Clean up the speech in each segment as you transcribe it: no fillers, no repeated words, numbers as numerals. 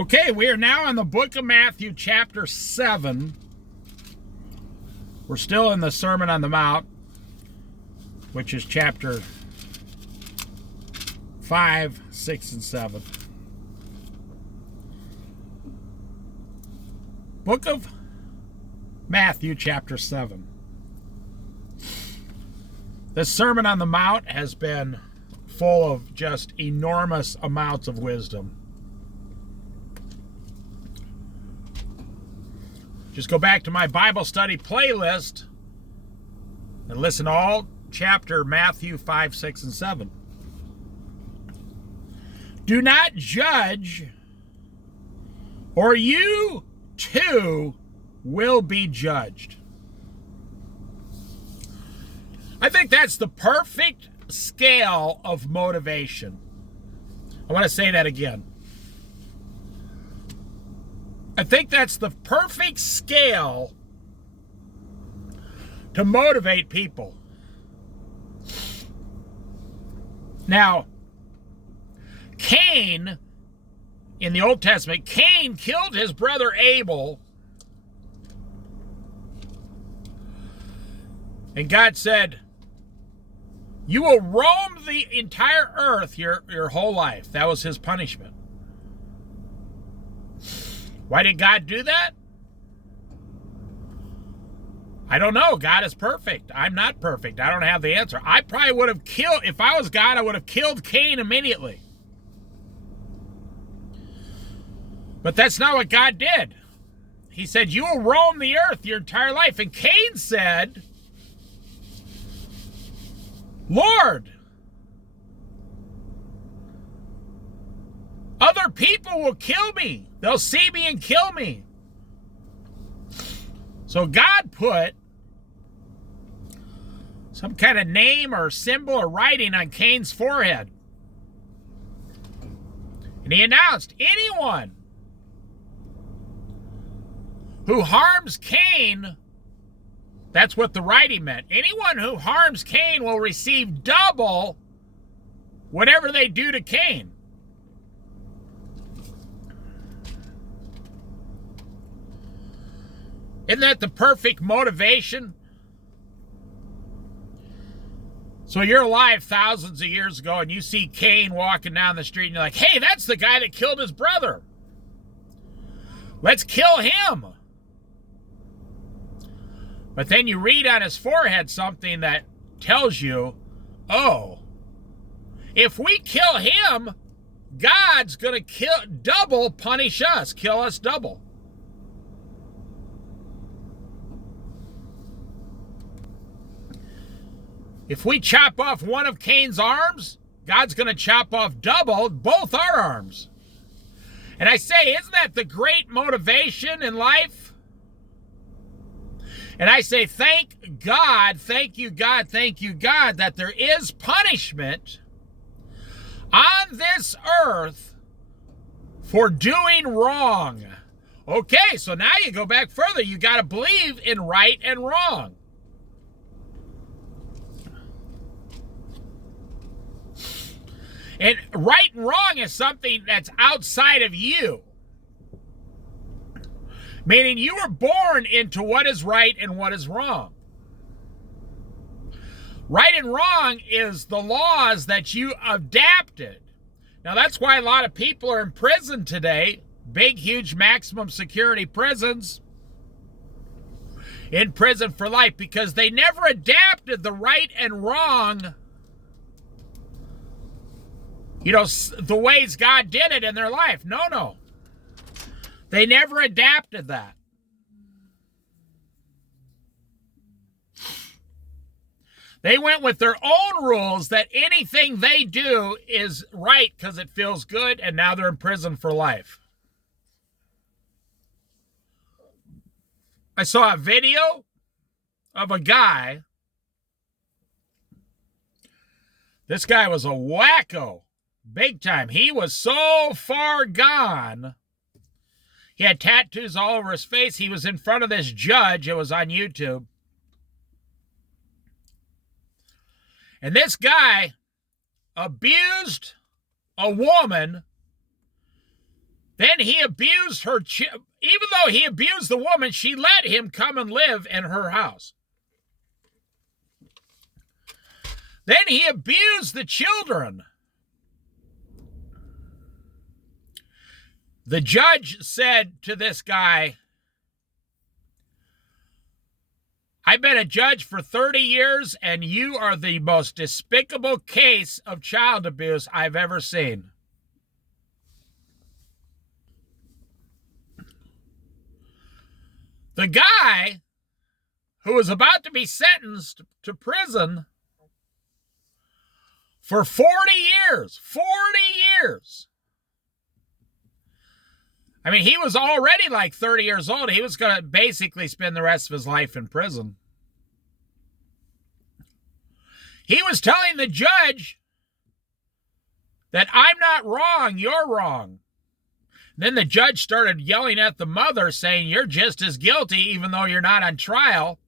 Okay, we are now in the book of Matthew, chapter 7. We're still in the Sermon on the Mount, which is chapter 5, 6, and 7. Book of Matthew, chapter 7. The Sermon on the Mount has been full of just enormous amounts of wisdom. Just go back to my Bible study playlist and listen to all chapter Matthew 5, 6, and 7. Do not judge, or you too will be judged. I think that's the perfect scale of motivation. I want to say that again. I think that's the perfect scale to motivate people. Now, Cain, in the Old Testament, Cain killed his brother Abel. And God said, you will roam the entire earth your whole life. That was his punishment. Why did God do that? I don't know. God is perfect. I'm not perfect. I don't have the answer. I probably would have killed, if I was God, I would have killed Cain immediately. But that's not what God did. He said, you will roam the earth your entire life. And Cain said, Lord, other people will kill me. They'll see me and kill me. So God put some kind of name or symbol or writing on Cain's forehead. And he announced, anyone who harms Cain, that's what the writing meant. Anyone who harms Cain will receive double whatever they do to Cain. Isn't that the perfect motivation? So you're alive thousands of years ago and you see Cain walking down the street and you're like, hey, that's the guy that killed his brother. Let's kill him. But then you read on his forehead something that tells you, oh, if we kill him, God's going to double punish us, kill us double. If we chop off one of Cain's arms, God's going to chop off double both our arms. And I say, isn't that the great motivation in life? And I say, thank God, thank you, God, that there is punishment on this earth for doing wrong. Okay, so now you go back further. You got to believe in right and wrong. And right and wrong is something that's outside of you. Meaning you were born into what is right and what is wrong. Right and wrong is the laws that you adapted. Now that's why a lot of people are in prison today. Big, huge, maximum security prisons. In prison for life because they never adapted the right and wrong, you know, the ways God did it in their life. No. They never adapted that. They went with their own rules that anything they do is right because it feels good, and now they're in prison for life. I saw a video of a guy. This guy was a wacko. Big time. He was so far gone. He had tattoos all over his face. He was in front of this judge. It was on YouTube. And this guy abused a woman Then he abused her. Even though he abused the woman, she let him come and live in her house. Then he abused the children. The judge said to this guy, I've been a judge for 30 years, and you are the most despicable case of child abuse I've ever seen. The guy who was about to be sentenced to prison for 40 years, 40 years. I mean, he was already like 30 years old. He was going to basically spend the rest of his life in prison. He was telling the judge that I'm not wrong, you're wrong. Then the judge started yelling at the mother, saying, you're just as guilty, even though you're not on trial,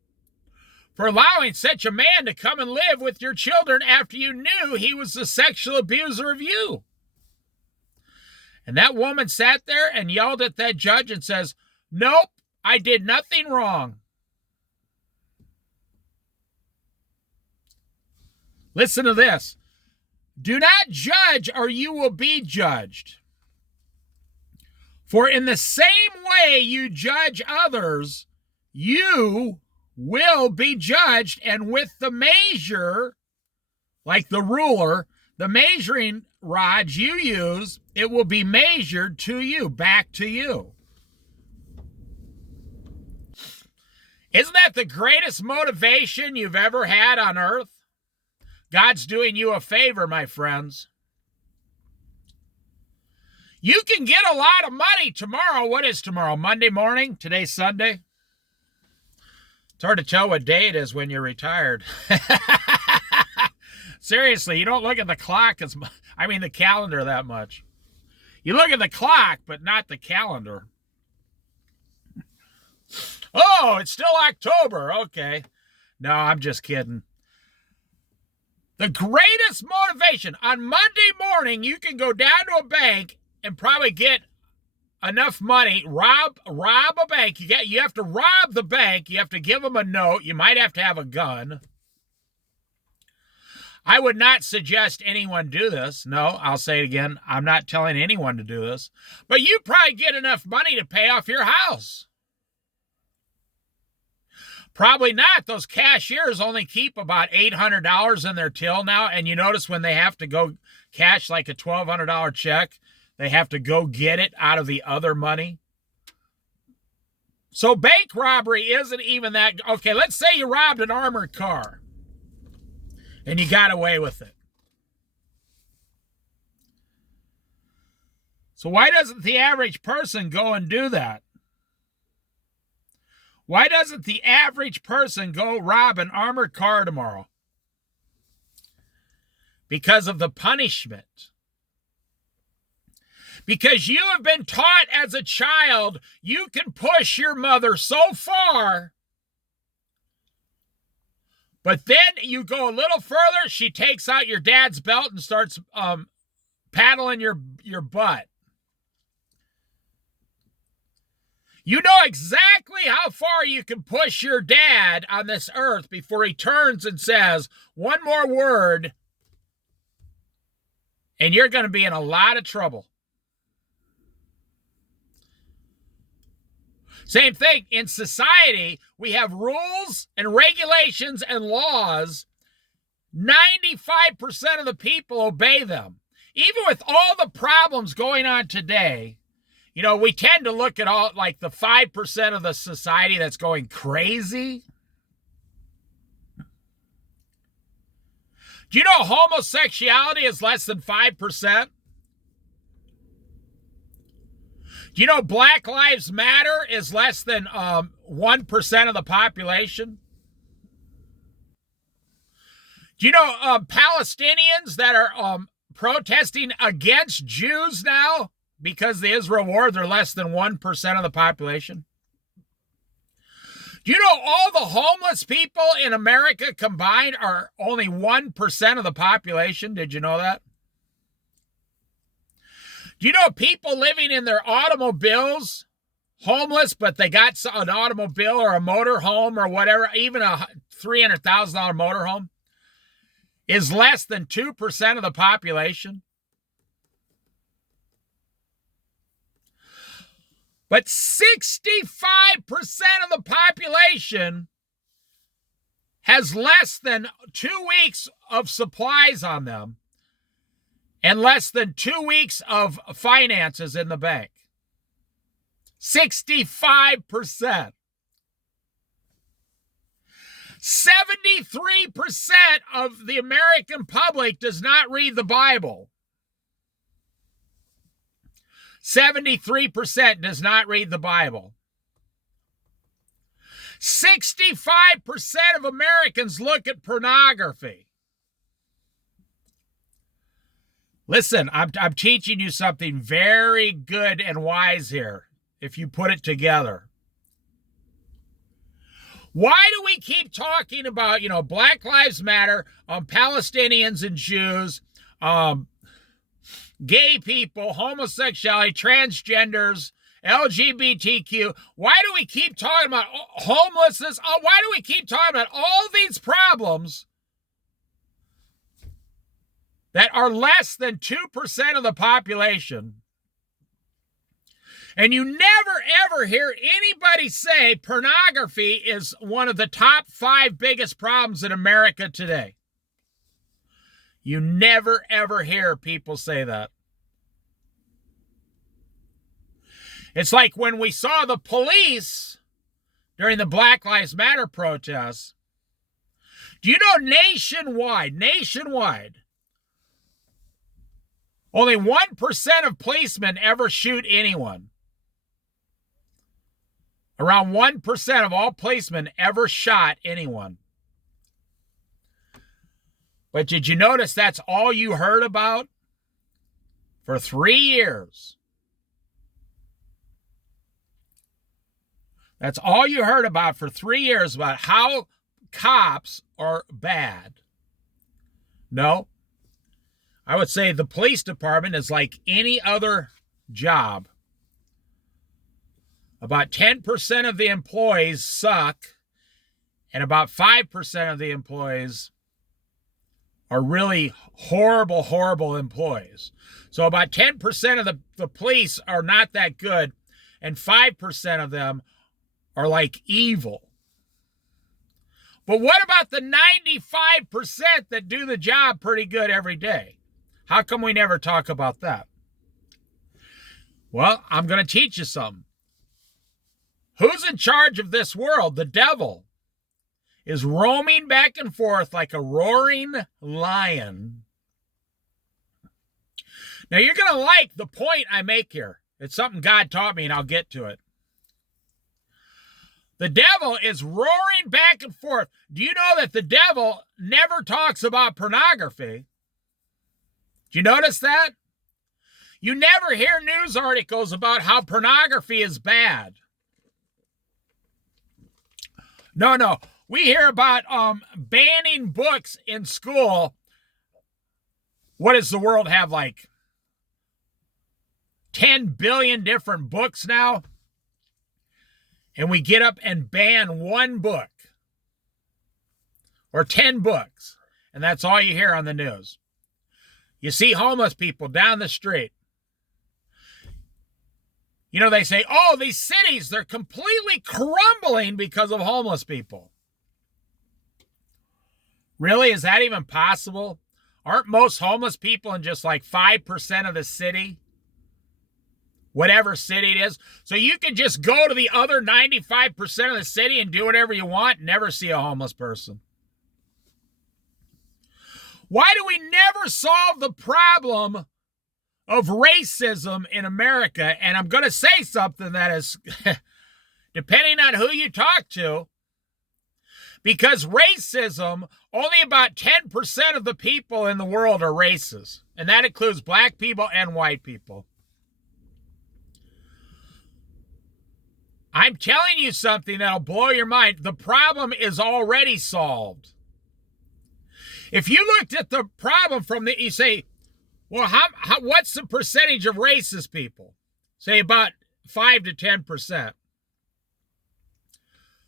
for allowing such a man to come and live with your children after you knew he was the sexual abuser of you. And that woman sat there and yelled at that judge and says, nope, I did nothing wrong. Listen to this. Do not judge, or you will be judged. For in the same way you judge others, you will be judged, and with the measure, like the ruler, the measuring rods you use, it will be measured to you, back to you. Isn't that the greatest motivation you've ever had on earth? God's doing you a favor, my friends. You can get a lot of money tomorrow. What is tomorrow? Monday morning? Today's Sunday? It's hard to tell what day it is when you're retired. Seriously, you don't look at the clock, the calendar that much. You look at the clock, but not the calendar. Oh, it's still October. Okay. No, I'm just kidding. The greatest motivation, on Monday morning, you can go down to a bank and probably get enough money, rob a bank. You have to rob the bank. You have to give them a note. You might have to have a gun. I would not suggest anyone do this. No, I'll say it again. I'm not telling anyone to do this. But you probably get enough money to pay off your house. Probably not. Those cashiers only keep about $800 in their till now. And you notice when they have to go cash like a $1,200 check, they have to go get it out of the other money. So bank robbery isn't even that. Okay, let's say you robbed an armored car and you got away with it. So why doesn't the average person go and do that? Why doesn't the average person go rob an armored car tomorrow? Because of the punishment. Because you have been taught as a child, you can push your mother so far, but then you go a little further, she takes out your dad's belt and starts paddling your butt. You know exactly how far you can push your dad on this earth before he turns and says one more word, and you're going to be in a lot of trouble. Same thing. In society, we have rules and regulations and laws. 95% of the people obey them. Even with all the problems going on today, you know, we tend to look at all like the 5% of the society that's going crazy. Do you know homosexuality is less than 5%? Do you know Black Lives Matter is less than 1% of the population? Do you know Palestinians that are protesting against Jews now because of the Israel war, they're less than 1% of the population? Do you know all the homeless people in America combined are only 1% of the population? Did you know that? Do you know people living in their automobiles, homeless, but they got an automobile or a motor home or whatever, even a $300,000 motorhome, is less than 2% of the population? But 65% of the population has less than 2 weeks of supplies on them and less than 2 weeks of finances in the bank. 65%. 73% of the American public does not read the Bible. 73% does not read the Bible. 65% of Americans look at pornography. Listen, I'm teaching you something very good and wise here, if you put it together. Why do we keep talking about, Black Lives Matter, Palestinians and Jews, gay people, homosexuality, transgenders, LGBTQ? Why do we keep talking about homelessness? Why do we keep talking about all these problems that are less than 2% of the population? And you never, ever hear anybody say pornography is one of the top 5 biggest problems in America today. You never, ever hear people say that. It's like when we saw the police during the Black Lives Matter protests. Do you know nationwide, only 1% of policemen ever shoot anyone? Around 1% of all policemen ever shot anyone. But did you notice that's all you heard about for 3 years? That's all you heard about for 3 years, about how cops are bad. No. I would say the police department is like any other job. About 10% of the employees suck, and about 5% of the employees are really horrible, horrible employees. So about 10% of the police are not that good, and 5% of them are like evil. But what about the 95% that do the job pretty good every day? How come we never talk about that? Well, I'm going to teach you something. Who's in charge of this world? The devil is roaming back and forth like a roaring lion. Now, you're going to like the point I make here. It's something God taught me, and I'll get to it. The devil is roaring back and forth. Do you know that the devil never talks about pornography? Do you notice that? You never hear news articles about how pornography is bad. No. We hear about banning books in school. What does the world have, like 10 billion different books now? And we get up and ban one book or 10 books, and that's all you hear on the news. You see homeless people down the street. They say, oh, these cities, they're completely crumbling because of homeless people. Really? Is that even possible? Aren't most homeless people in just like 5% of the city? Whatever city it is. So you can just go to the other 95% of the city and do whatever you want and never see a homeless person. Why do we never solve the problem of racism in America? And I'm going to say something that is, depending on who you talk to, because racism, only about 10% of the people in the world are racist. And that includes black people and white people. I'm telling you something that'll blow your mind. The problem is already solved. If you looked at the problem you say, Well, what's the percentage of racist people? Say about 5 to 10%.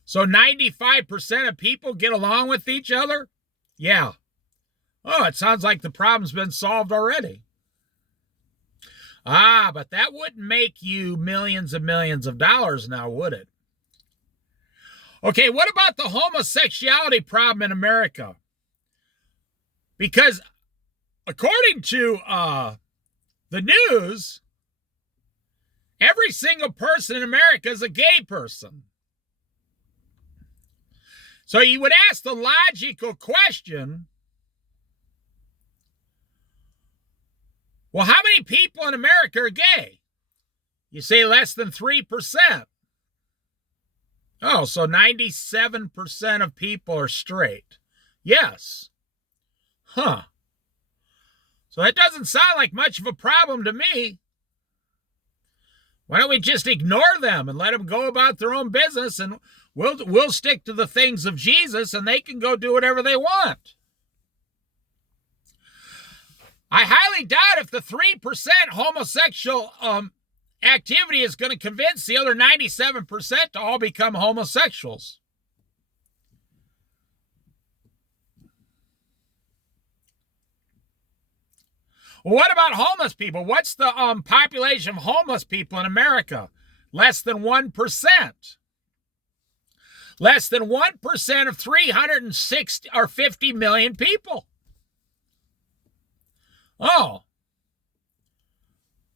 So 95% of people get along with each other? Yeah. Oh, it sounds like the problem's been solved already. Ah, but that wouldn't make you millions and millions of dollars now, would it? Okay, what about the homosexuality problem in America? Because according to the news, every single person in America is a gay person. So you would ask the logical question, well, how many people in America are gay? You say less than 3%. Oh, so 97% of people are straight. Yes. Huh. So that doesn't sound like much of a problem to me. Why don't we just ignore them and let them go about their own business, and we'll stick to the things of Jesus, and they can go do whatever they want. I highly doubt if the 3% homosexual activity is going to convince the other 97% to all become homosexuals. Well, what about homeless people? What's the population of homeless people in America? Less than 1%. Less than 1% of 360 or 50 million people. Oh.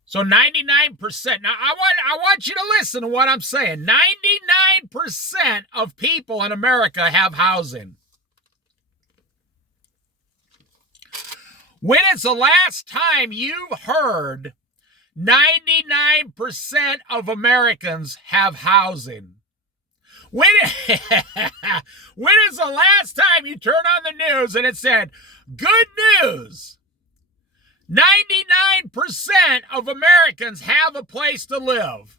So 99%. Now, I want you to listen to what I'm saying. 99% of people in America have housing. When is the last time you've heard 99% of Americans have housing? When is the last time you turned on the news and it said, good news, 99% of Americans have a place to live?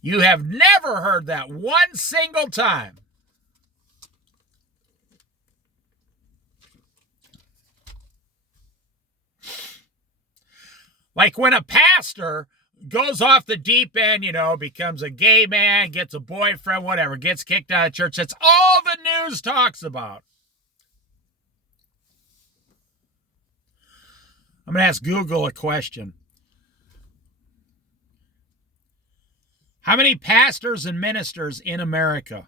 You have never heard that one single time. Like when a pastor goes off the deep end, becomes a gay man, gets a boyfriend, whatever, gets kicked out of church. That's all the news talks about. I'm going to ask Google a question. How many pastors and ministers in America?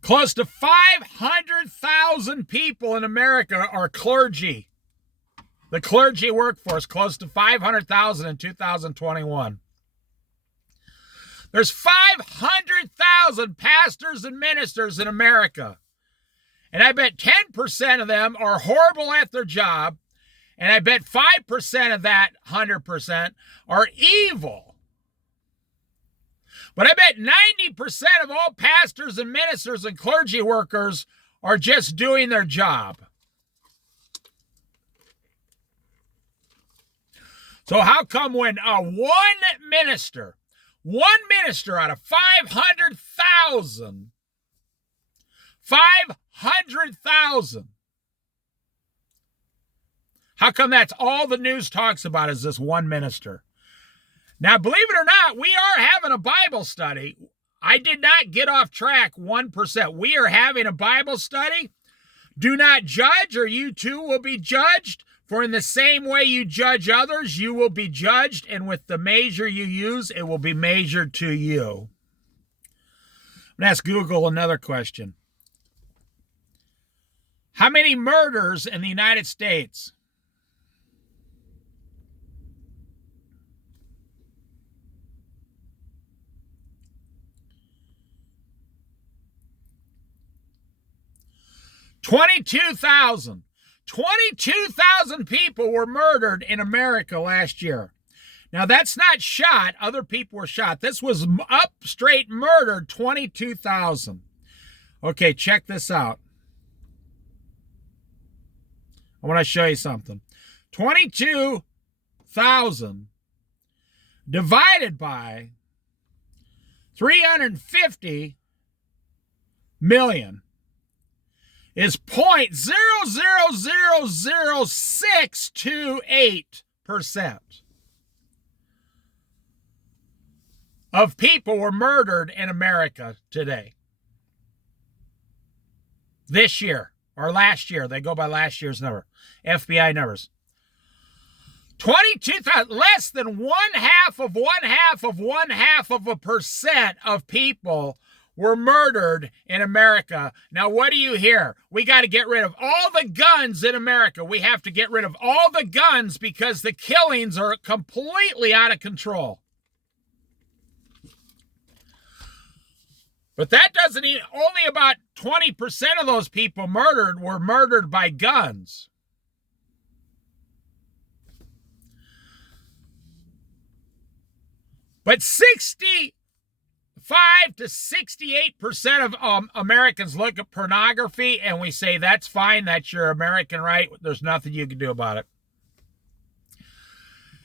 Close to 500,000 people in America are clergy. The clergy workforce, close to 500,000 in 2021. There's 500,000 pastors and ministers in America. And I bet 10% of them are horrible at their job. And I bet 5% of that 100% are evil. But I bet 90% of all pastors and ministers and clergy workers are just doing their job. So how come when one minister out of 500,000, how come that's all the news talks about is this one minister? Now, believe it or not, we are having a Bible study. I did not get off track 1%. We are having a Bible study. Do not judge, or you too will be judged. For in the same way you judge others, you will be judged, and with the measure you use, it will be measured to you. I'm going to ask Google another question. How many murders in the United States? $22,000. 22,000 people were murdered in America last year. Now, that's not shot. Other people were shot. This was up straight murdered, 22,000. Okay, check this out. I want to show you something. 22,000 divided by 350 million is 0.000628% of people were murdered in America today. This year, or last year. They go by last year's number. FBI numbers. 22,000, less than 0.5% of people were murdered in America. Now, what do you hear? We got to get rid of all the guns in America. We have to get rid of all the guns because the killings are completely out of control. But that doesn't even, only about 20% of those people murdered were murdered by guns. But 65 to 68% of Americans look at pornography and we say, that's fine, that's your American right, there's nothing you can do about it.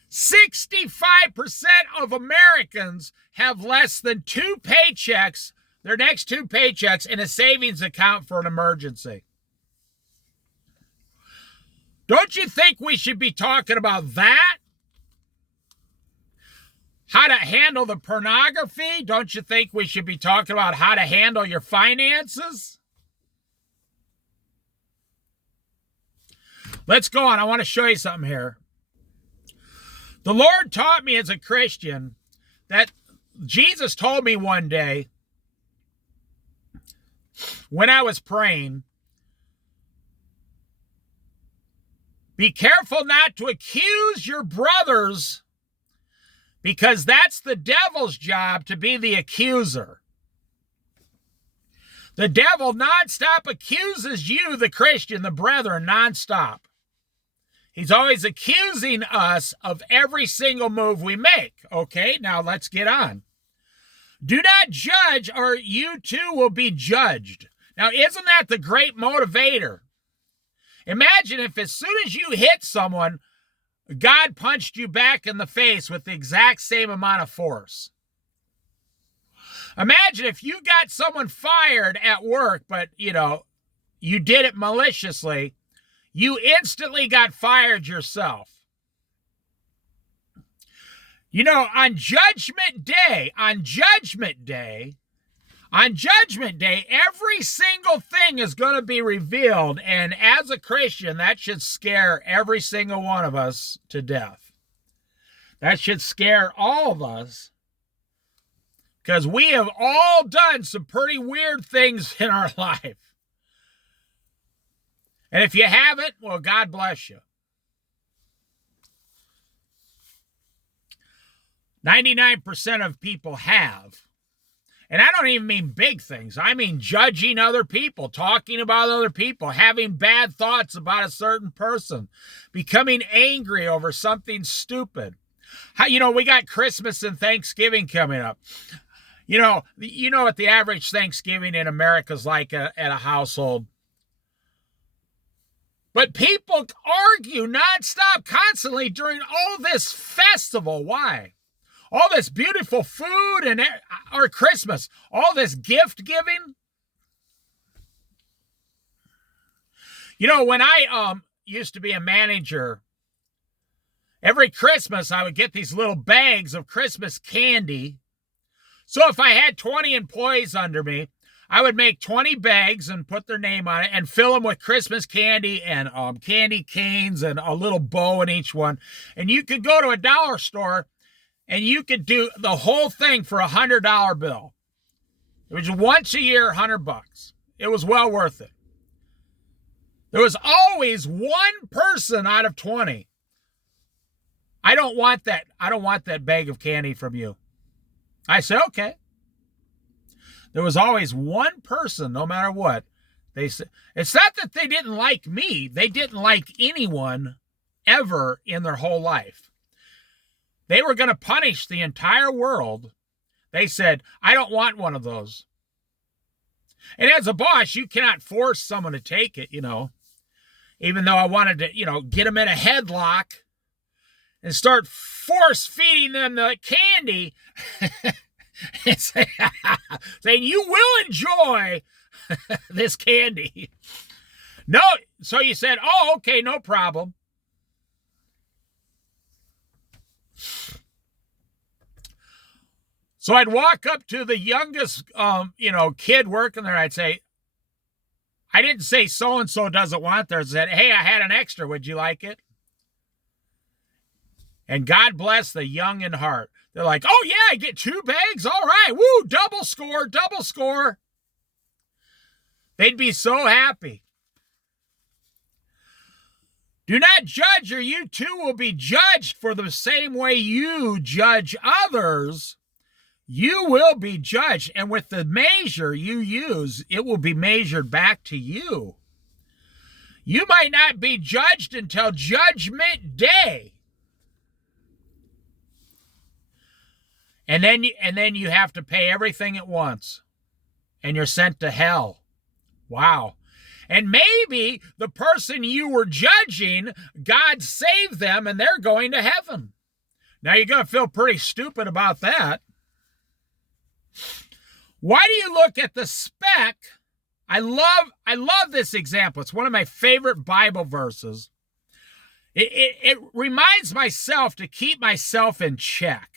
65% of Americans have less than 2 paychecks, their next 2 paychecks, in a savings account for an emergency. Don't you think we should be talking about that? How to handle the pornography? Don't you think we should be talking about how to handle your finances? Let's go on. I want to show you something here. The Lord taught me as a Christian that Jesus told me one day when I was praying, be careful not to accuse your brothers, because that's the devil's job, to be the accuser. The devil nonstop accuses you, the Christian, the brethren, nonstop. He's always accusing us of every single move we make. Okay, now let's get on. Do not judge, or you too will be judged. Now, isn't that the great motivator? Imagine if as soon as you hit someone, God punched you back in the face with the exact same amount of force. Imagine if you got someone fired at work, but, you did it maliciously. You instantly got fired yourself. On Judgment Day, every single thing is going to be revealed. And as a Christian, that should scare every single one of us to death. That should scare all of us, because we have all done some pretty weird things in our life. And if you haven't, well, God bless you. 99% of people have. And I don't even mean big things. I mean judging other people, talking about other people, having bad thoughts about a certain person, becoming angry over something stupid. We got Christmas and Thanksgiving coming up. You know what the average Thanksgiving in America is like at a household. But people argue nonstop, constantly during all this festival. Why? All this beautiful food or Christmas, all this gift giving. When I used to be a manager, every Christmas I would get these little bags of Christmas candy. So if I had 20 employees under me, I would make 20 bags and put their name on it and fill them with Christmas candy and candy canes and a little bow in each one. And you could go to a dollar store and you could do the whole thing for $100 bill. It was once a year, $100. It was well worth it. There was always one person out of 20. I don't want that. I don't want that bag of candy from you. I said, okay. There was always one person, no matter what. They said, it's not that they didn't like me. They didn't like anyone ever in their whole life. They were going to punish the entire world. They said, I don't want one of those. And as a boss, you cannot force someone to take it, Even though I wanted to, get them in a headlock and start force feeding them the candy. saying you will enjoy this candy. No, so you said, oh, okay, no problem. So I'd walk up to the youngest, kid working there. I'd say, I didn't say so-and-so doesn't want theirs. I said, hey, I had an extra. Would you like it? And God bless the young in heart. They're like, oh, yeah, I get 2 bags. All right. Woo, double score, double score. They'd be so happy. Do not judge, or you too will be judged. For the same way you judge others, you will be judged. And with the measure you use, it will be measured back to you. You might not be judged until Judgment Day. And then you have to pay everything at once. And you're sent to hell. Wow. And maybe the person you were judging, God saved them and they're going to heaven. Now you're going to feel pretty stupid about that. Why do you look at the speck? I love this example. It's one of my favorite Bible verses. It reminds myself to keep myself in check.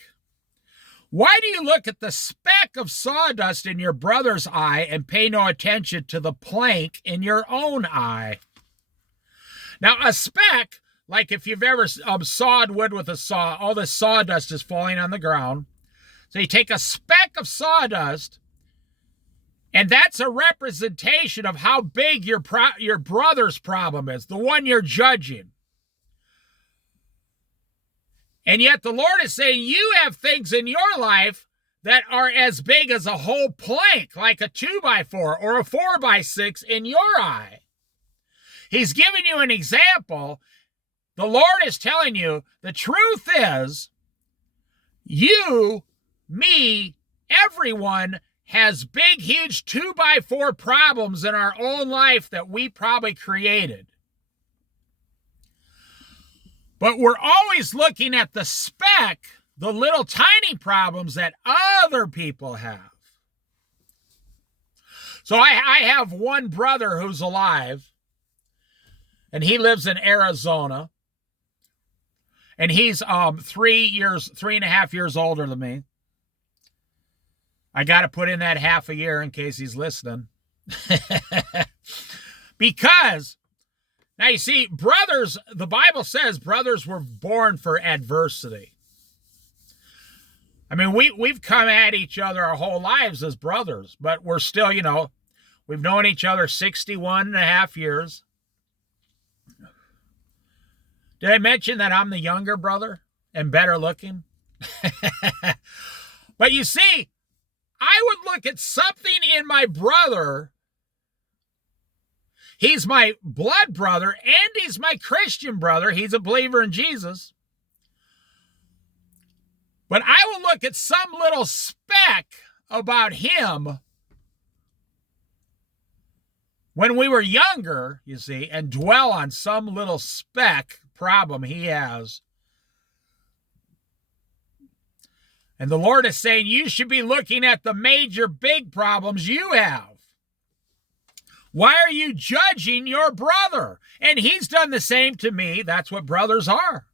Why do you look at the speck of sawdust in your brother's eye and pay no attention to the plank in your own eye? Now, a speck, like if you've ever sawed wood with a saw, all the sawdust is falling on the ground. So you take a speck of sawdust, and that's a representation of how big your brother's problem is, the one you're judging. And yet the Lord is saying you have things in your life that are as big as a whole plank, like a 2x4 or a 4x6 in your eye. He's giving you an example. The Lord is telling you the truth is you, me, everyone has big, huge 2x4 problems in our own life that we probably created. But we're always looking at the speck, the little tiny problems that other people have. So I have one brother who's alive, and he lives in Arizona. And he's 3.5 years older than me. I got to put in that half a year in case he's listening. Because, now you see, brothers, the Bible says brothers were born for adversity. I mean, we've come at each other our whole lives as brothers, but we're still, we've known each other 61.5 years. Did I mention that I'm the younger brother and better looking? But you see, I would look at something in my brother. He's my blood brother and he's my Christian brother. He's a believer in Jesus. But I will look at some little speck about him when we were younger, you see, and dwell on some little speck problem he has. And the Lord is saying you should be looking at the major big problems you have. Why are you judging your brother? And he's done the same to me. That's what brothers are.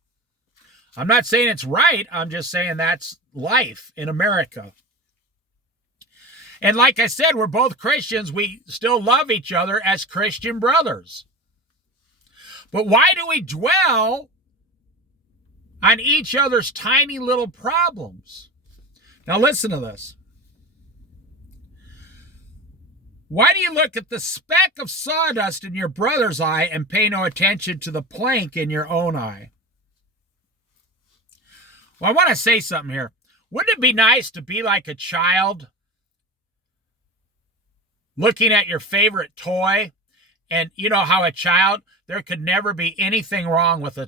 I'm not saying it's right. I'm just saying that's life in America. And like I said, we're both Christians. We still love each other as Christian brothers. But why do we dwell on each other's tiny little problems? Now listen to this. Why do you look at the speck of sawdust in your brother's eye and pay no attention to the plank in your own eye? Well, I want to say something here. Wouldn't it be nice to be like a child looking at your favorite toy? And you know how a child, there could never be anything wrong with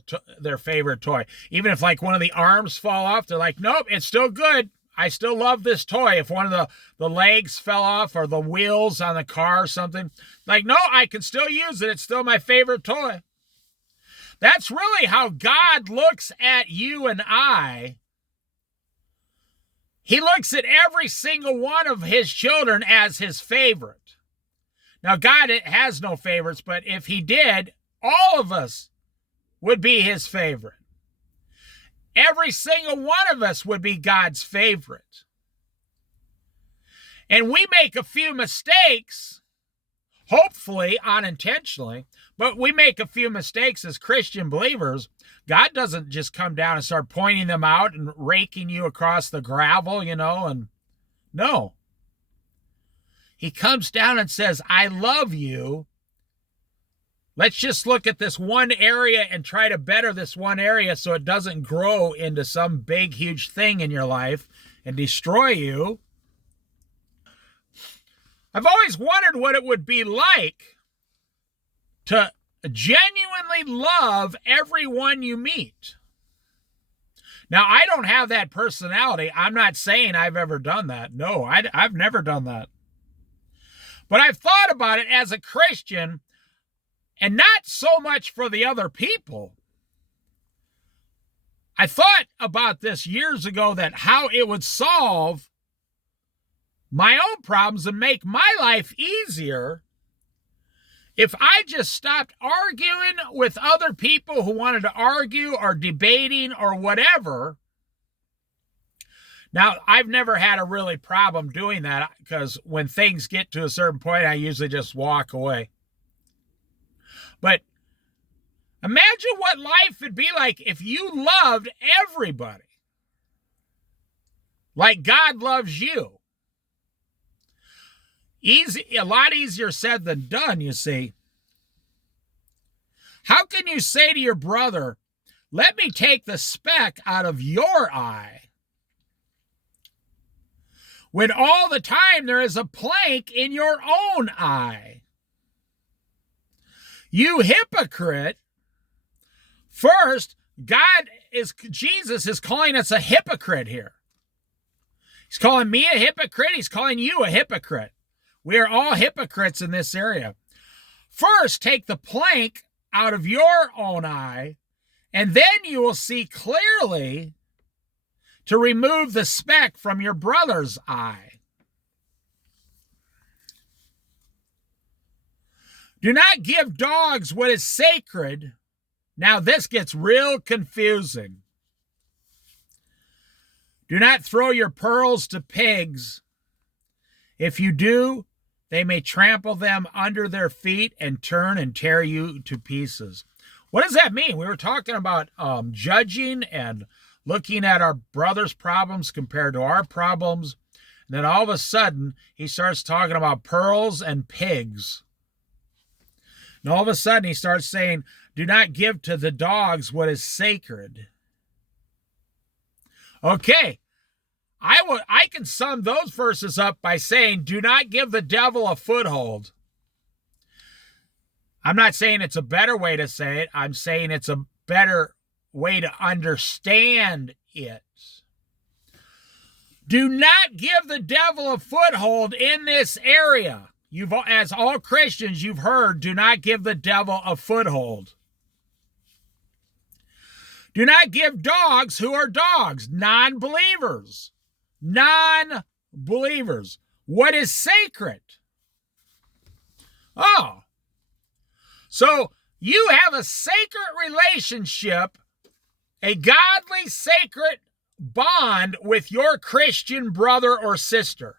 their favorite toy. Even if like one of the arms fall off, they're like, nope, it's still good. I still love this toy. If one of the legs fell off or the wheels on the car or something, like, no, I can still use it. It's still my favorite toy. That's really how God looks at you and I He looks at every single one of his children as his favorite. Now, God has no favorites, but if he did, all of us would be his favorite. Every single one of us would be God's favorite. And we make a few mistakes, hopefully unintentionally, but we make a few mistakes as Christian believers. God doesn't just come down and start pointing them out and raking you across the gravel, and no. He comes down and says, I love you. Let's just look at this one area and try to better this one area so it doesn't grow into some big, huge thing in your life and destroy you. I've always wondered what it would be like to genuinely love everyone you meet. Now, I don't have that personality. I'm not saying I've ever done that. No, I've never done that. But I've thought about it as a Christian, and not so much for the other people. I thought about this years ago, that how it would solve my own problems and make my life easier if I just stopped arguing with other people who wanted to argue or debating or whatever. Now, I've never had a really problem doing that, because when things get to a certain point, I usually just walk away. But imagine what life would be like if you loved everybody like God loves you. A lot easier said than done, you see. How can you say to your brother, let me take the speck out of your eye, when all the time there is a plank in your own eye? You hypocrite. First, Jesus is calling us a hypocrite here. He's calling me a hypocrite. He's calling you a hypocrite. We are all hypocrites in this area. First, take the plank out of your own eye, and then you will see clearly to remove the speck from your brother's eye. Do not give dogs what is sacred. Now this gets real confusing. Do not throw your pearls to pigs. If you do, they may trample them under their feet and turn and tear you to pieces. What does that mean? We were talking about judging and looking at our brother's problems compared to our problems. And then all of a sudden, he starts talking about pearls and pigs. And all of a sudden, he starts saying, do not give to the dogs what is sacred. Okay, I can sum those verses up by saying, do not give the devil a foothold. I'm not saying it's a better way to say it. I'm saying it's a better way to understand it. Do not give the devil a foothold in this area. As all Christians, you've heard, do not give the devil a foothold. Do not give dogs who are dogs, non-believers. Non-believers. What is sacred? Oh. So you have a sacred relationship, a godly, sacred bond with your Christian brother or sister.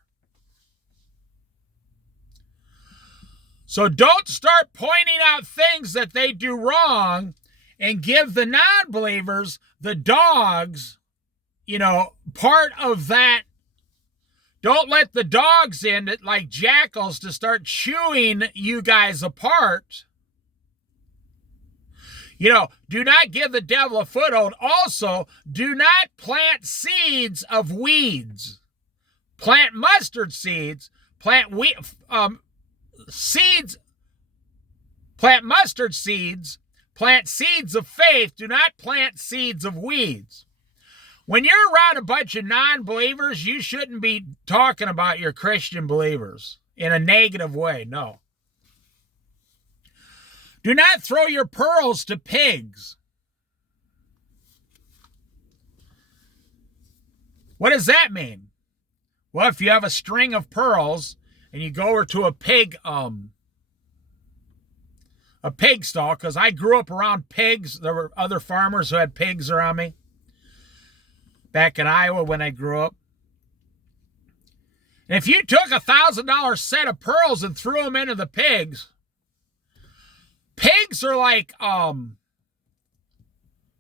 So don't start pointing out things that they do wrong and give the non-believers, the dogs, part of that. Don't let the dogs in like jackals to start chewing you guys apart. Do not give the devil a foothold. Also, do not plant seeds of weeds. Plant mustard seeds. Plant seeds. Plant mustard seeds. Plant seeds of faith. Do not plant seeds of weeds. When you're around a bunch of non-believers, you shouldn't be talking about your Christian believers in a negative way. No. Do not throw your pearls to pigs. What does that mean? Well, if you have a string of pearls and you go over to a pig stall, because I grew up around pigs. There were other farmers who had pigs around me back in Iowa when I grew up. And if you took $1,000 set of pearls and threw them into the pigs, pigs are like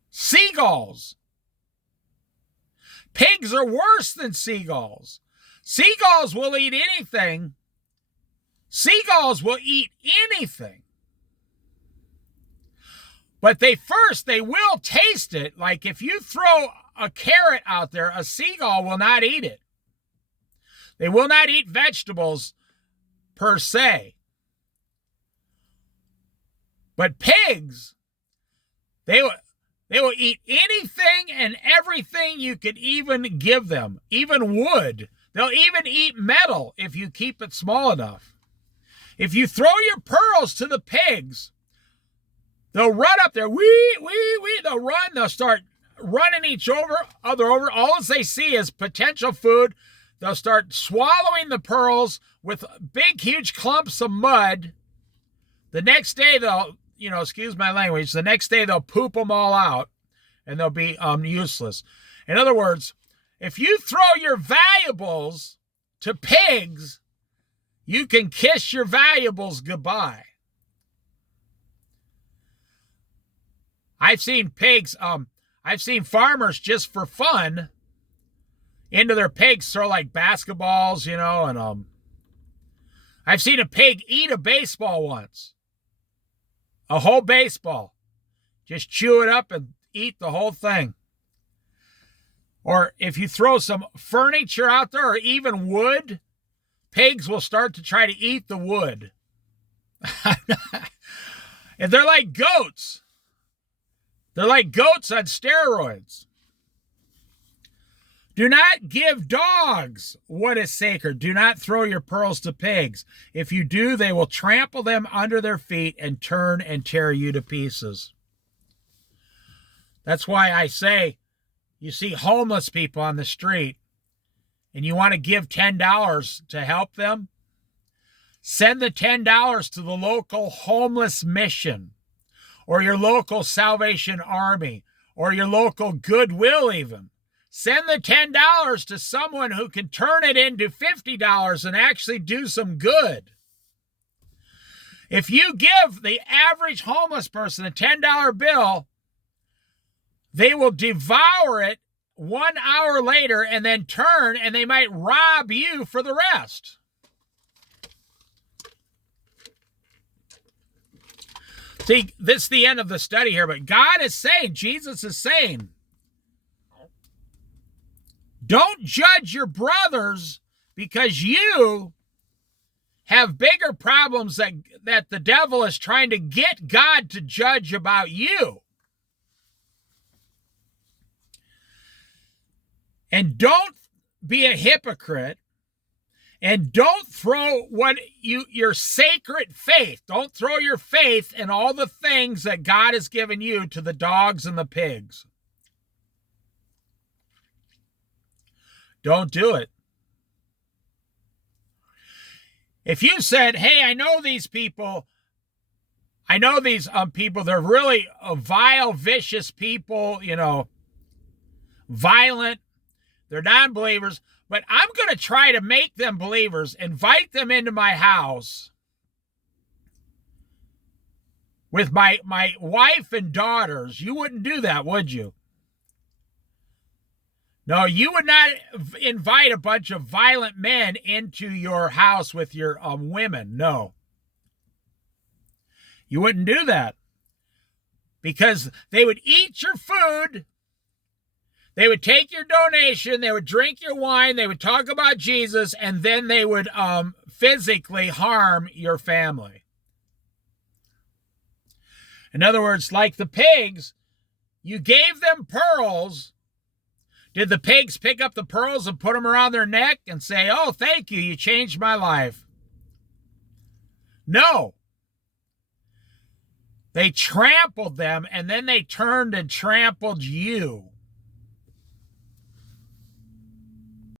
seagulls. Pigs are worse than seagulls. Seagulls will eat anything. Seagulls will eat anything. But they will taste it. Like if you throw a carrot out there, a seagull will not eat it. They will not eat vegetables per se. But pigs, they will eat anything and everything you could even give them, even wood. They'll even eat metal if you keep it small enough. If you throw your pearls to the pigs, they'll run up there, wee, wee, wee. They'll run, they'll start running each other over. All they see is potential food. They'll start swallowing the pearls with big, huge clumps of mud. The next day they'll, excuse my language, the next day they'll poop them all out and they'll be useless. In other words, if you throw your valuables to pigs, you can kiss your valuables goodbye. I've seen pigs, I've seen farmers just for fun into their pigs throw like basketballs, and I've seen a pig eat a baseball once. A whole baseball. Just chew it up and eat the whole thing. Or if you throw some furniture out there or even wood, pigs will start to try to eat the wood. And they're like goats. They're like goats on steroids. Do not give dogs what is sacred. Do not throw your pearls to pigs. If you do, they will trample them under their feet and turn and tear you to pieces. That's why I say, you see homeless people on the street and you want to give $10 to help them, send the $10 to the local homeless mission or your local Salvation Army or your local Goodwill even. Send the $10 to someone who can turn it into $50 and actually do some good. If you give the average homeless person a $10 bill, they will devour it 1 hour later and then turn, and they might rob you for the rest. See, this is the end of the study here, but God is saying, Jesus is saying, don't judge your brothers because you have bigger problems that the devil is trying to get God to judge about you. And don't be a hypocrite. And don't throw your sacred faith. Don't throw your faith in all the things that God has given you to the dogs and the pigs. Don't do it. If you said, hey, I know these people, they're really vile, vicious people, violent, they're non-believers, but I'm going to try to make them believers, invite them into my house with my wife and daughters. You wouldn't do that, would you? No, you would not invite a bunch of violent men into your house with your women. No. You wouldn't do that. Because they would eat your food. They would take your donation. They would drink your wine. They would talk about Jesus. And then they would physically harm your family. In other words, like the pigs, you gave them pearls. Did the pigs pick up the pearls and put them around their neck and say, oh, thank you, you changed my life? No. They trampled them, and then they turned and trampled you.